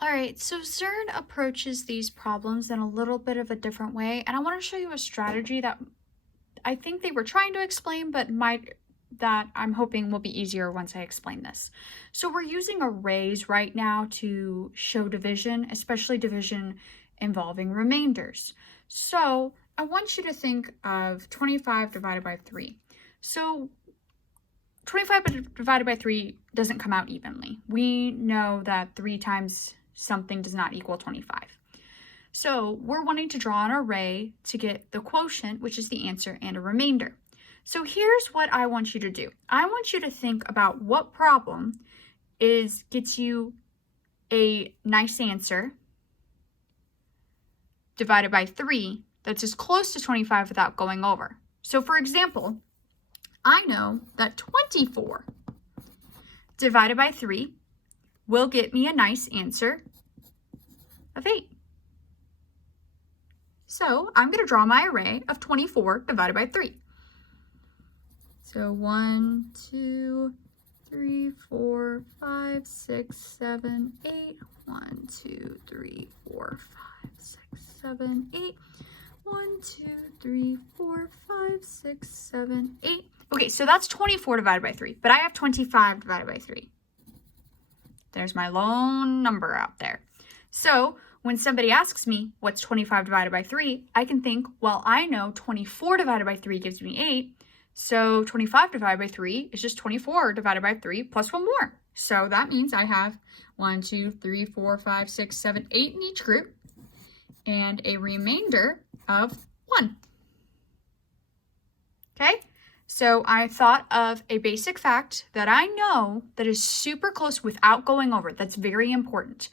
All right, so CERN approaches these problems in a little bit of a different way, and I want to show you a strategy that I think they were trying to explain, but that I'm hoping will be easier once I explain this. So we're using arrays right now to show division, especially division involving remainders. So I want you to think of 25 divided by 3. So 25 divided by 3 doesn't come out evenly. We know that 3 times something does not equal 25. So we're wanting to draw an array to get the quotient, which is the answer, and a remainder. So here's what I want you to do. I want you to think about what problem gets you a nice answer divided by 3 that's as close to 25 without going over. So for example, I know that 24 divided by 3 will get me a nice answer of 8. So I'm going to draw my array of 24 divided by 3. So 1, 2, 3, 4, 5, 6, 7, 8. 1, 2, 3, 4, 5, 6, 7, 8. 1, 2, 3, 4, 5, 6, 7, 8. Okay, so that's 24 divided by 3, but I have 25 divided by 3. There's my lone number out there. So when somebody asks me, what's 25 divided by 3? I can think, well, I know 24 divided by 3 gives me 8. So 25 divided by 3 is just 24 divided by 3 plus 1 more. So that means I have 1, 2, 3, 4, 5, 6, 7, 8 in each group and a remainder of 1. Okay, so I thought of a basic fact that I know that is super close without going over. That's very important.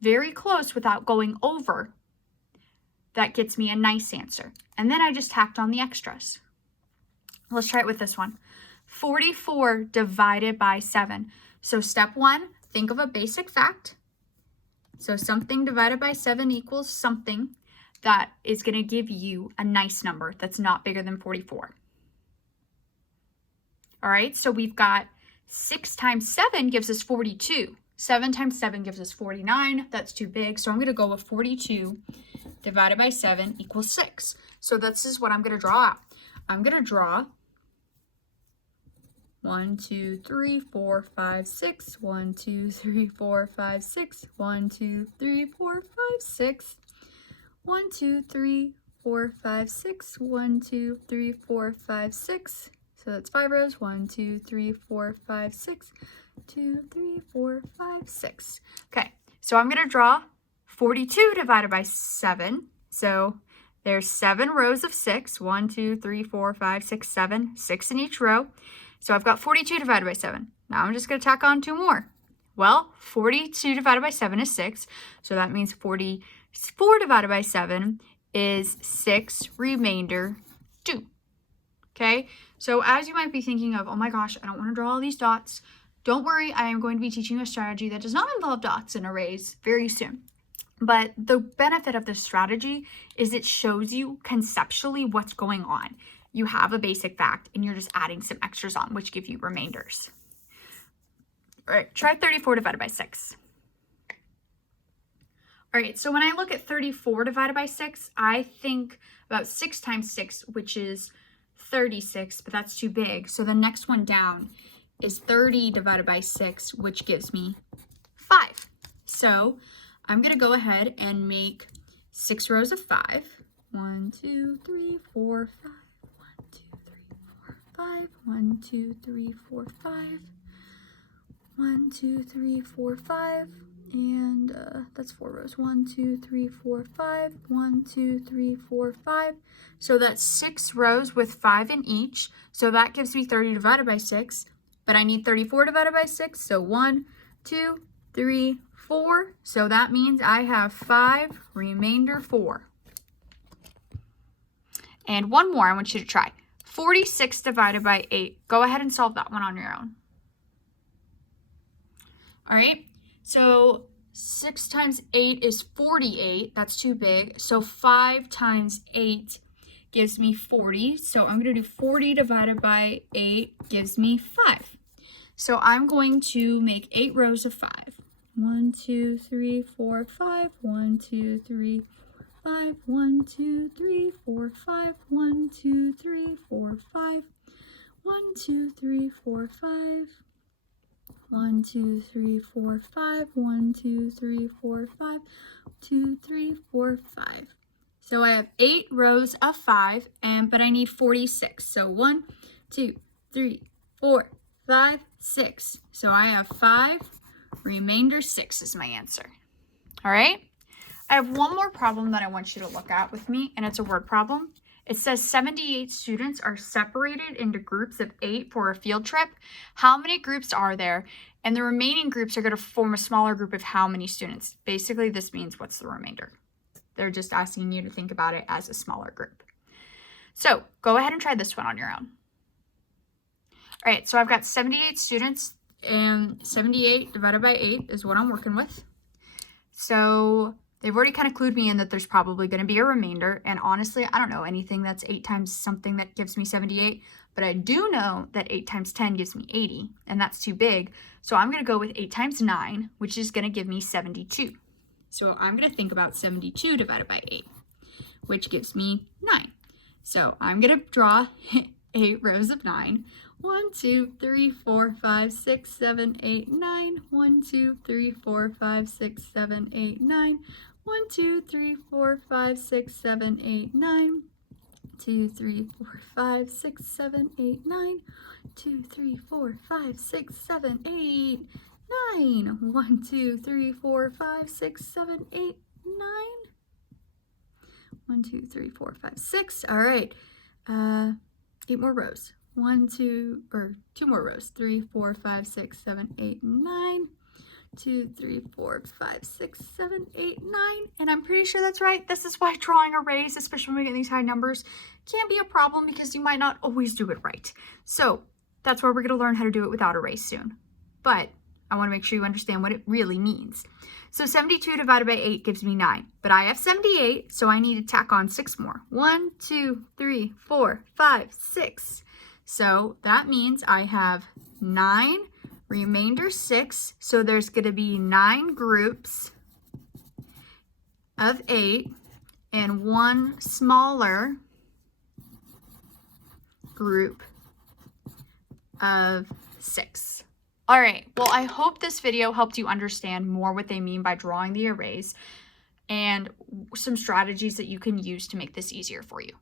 Very close without going over. That gets me a nice answer. And then I just tacked on the extras. Let's try it with this one. 44 divided by 7. So step 1, think of a basic fact. So something divided by 7 equals something that is going to give you a nice number that's not bigger than 44. All right, so we've got 6 times 7 gives us 42. 7 times 7 gives us 49. That's too big, so I'm going to go with 42 divided by 7 equals 6. So this is what I'm going to draw out. I'm going to draw 1, 2, 3, 4, 5, 6. 1, 2, 3, 4, 5, 6. 1, 2, 3, 4, 5, 6. 1, 2, 3, 4, 5, 6. 1, 2, 3, 4, 5, 6. So that's 5 rows. 1, 2, 3, 4, 5, 6. 2, 3, 4, 5, 6. Okay, so I'm going to draw 42 divided by 7. So there's 7 rows of 6. 1, 2, 3, 4, 5, 6, 7. 6 in each row. So I've got 42 divided by 7. Now I'm just going to tack on 2 more. Well, 42 divided by 7 is 6. So that means 44 divided by 7 is 6 remainder 2. Okay, so as you might be thinking of, oh my gosh, I don't want to draw all these dots. Don't worry, I am going to be teaching a strategy that does not involve dots and arrays very soon. But the benefit of this strategy is it shows you conceptually what's going on. You have a basic fact and you're just adding some extras on, which give you remainders. All right, try 34 divided by 6. All right, so when I look at 34 divided by 6, I think about 6 times 6, which is 36, but that's too big. So the next one down is 30 divided by 6, which gives me 5. So I'm going to go ahead and make 6 rows of 5. 1, 2, 3, 4, 5. 1, 2, 3, 4, 5. 1, 2, 3, 4, 5. 1, 2, 3, 4, 5. And that's 4 rows. 1, 2, 3, 4, 5. 1, 2, 3, 4, 5. So that's 6 rows with 5 in each. So that gives me 30 divided by 6. But I need 34 divided by 6. So 1, 2, 3, 4. So that means I have 5, remainder 4. And one more I want you to try. 46 divided by 8. Go ahead and solve that one on your own. All right. So 6 times 8 is 48. That's too big. So 5 times 8 gives me 40. So I'm going to do 40 divided by 8 gives me 5. So I'm going to make 8 rows of 5. 1, 2, 3, 4, 5. 1, 2, 3, 5. 1, 2, 3, 4, 5. 1, 2, 3, 4, 5. 1, 2, 3, 4, 5. 1, 2, 3, 4, 5. 1, 2, 3, 4, 5. 2, 3, 4, 5. So I have 8 rows of 5, but I need 46. So 1, 2, 3, 4, 5, 6. So I have 5. Remainder 6 is my answer. All right. I have one more problem that I want you to look at with me, and it's a word problem. It says 78 students are separated into groups of 8 for a field trip. How many groups are there? And the remaining groups are going to form a smaller group of how many students? Basically, this means what's the remainder? They're just asking you to think about it as a smaller group. So go ahead and try this one on your own. All right, so I've got 78 students, and 78 divided by 8 is what I'm working with. So they've already kind of clued me in that there's probably going to be a remainder. And honestly, I don't know anything that's 8 times something that gives me 78. But I do know that 8 times 10 gives me 80. And that's too big. So I'm going to go with 8 times 9, which is going to give me 72. So I'm going to think about 72 divided by 8, which gives me 9. So I'm going to draw 8 rows of 9. 1, 2, 3, 4, 5, 6, 7, 8, 9. 1, 2, 3, 4, 5, 6, 7, 8, 9. 1, 2, 3, 4, 5, 6, 7, 8, 9. 2, 3, 4, 5, 6, 7, 8, 9. 2, 3, 4, 5, 6, 7, 8, 9. 1, 2, 3, 4, 5, 6, 7, 8, 9. 1, 2, 3, 4, 5, 6. All right. 8 more rows. 2 more rows. 3, 4, 5, 6, 7, 8, 9. 2, 3, 4, 5, 6, 7, 8, 9. And I'm pretty sure that's right. This is why drawing arrays, especially when we get these high numbers, can be a problem because you might not always do it right. So that's why we're going to learn how to do it without arrays soon. But I want to make sure you understand what it really means. So 72 divided by 8 gives me 9. But I have 78, so I need to tack on 6 more. 1, 2, 3, 4, 5, 6. So that means I have 9, remainder 6. So there's going to be 9 groups of 8 and 1 smaller group of 6. All right, well, I hope this video helped you understand more what they mean by drawing the arrays and some strategies that you can use to make this easier for you.